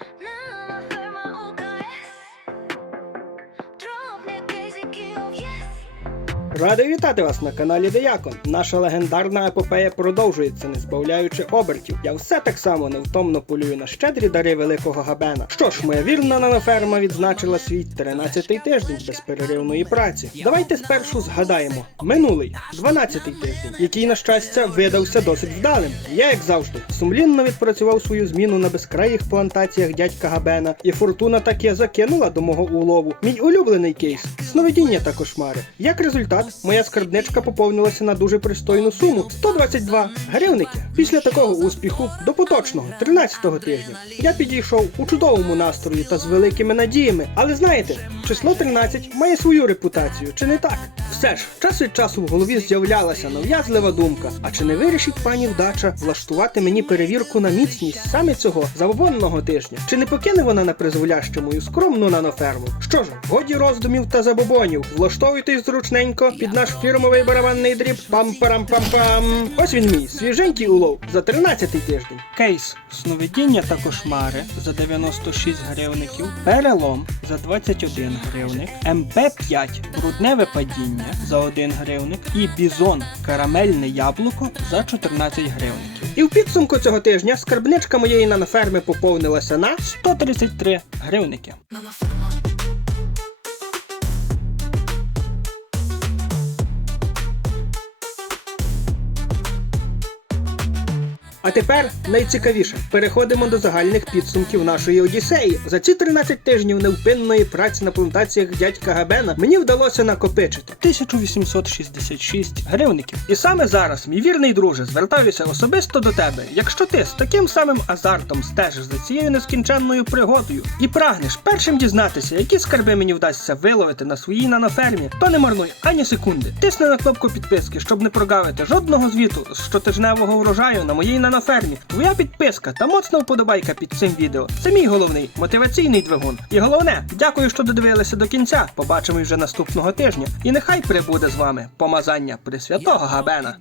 No. Радий вітати вас на каналі Деякон. Наша легендарна епопея продовжується, не збавляючи обертів. Я все так само невтомно полюю на щедрі дари великого габена. Що ж, моя вірна наноферма відзначила свій 13-й тиждень безперервної праці. Давайте спершу згадаємо минулий 12-й тиждень, який, на щастя, видався досить вдалим. Я, як завжди, сумлінно відпрацював свою зміну на безкраїх плантаціях дядька Габена, і фортуна таки закинула до мого улову. Мій улюблений кейс сновидіння та кошмари. Як результат, моя скарбничка поповнилася на дуже пристойну суму 122 гривники. Після такого успіху до поточного 13-го тижня я підійшов у чудовому настрої та з великими надіями. Але знаєте, число 13 має свою репутацію, чи не так? Все ж, час від часу в голові з'являлася нав'язлива думка. А чи не вирішить пані вдача влаштувати мені перевірку на міцність саме цього забобонного тижня? Чи не покине вона на призволяще мою скромну наноферму? Що ж, годі роздумів та забобонів. Влаштовуйтесь зручненько під наш фірмовий барабанний дріб. Пам-парам-пам-пам. Ось він мій свіженький улов за 13-й тиждень. Кейс сновидіння та кошмари за 96 гривників, перелом за 21 гривник, МП5 брудневе падіння за 1 гривник і бізон карамельне яблуко за 14 гривників. І в підсумку цього тижня скарбничка моєї наноферми поповнилася на 133 гривники. А тепер найцікавіше. Переходимо до загальних підсумків нашої Одіссеї. За ці 13 тижнів невпинної праці на плантаціях дядька Габена мені вдалося накопичити 1866 гривників. І саме зараз, мій вірний друже, звертаюся особисто до тебе. Якщо ти з таким самим азартом стежиш за цією нескінченною пригодою і прагнеш першим дізнатися, які скарби мені вдасться виловити на своїй нанофермі, то не марнуй ані секунди. Тисни на кнопку підписки, щоб не прогавити жодного звіту з щотижневого врожаю на моїй нанофермі. Твоя підписка та моцна вподобайка під цим відео. Це мій головний мотиваційний двигун. І головне, дякую, що додивилися до кінця. Побачимось вже наступного тижня. І нехай прибуде з вами помазання Пресвятого Габена.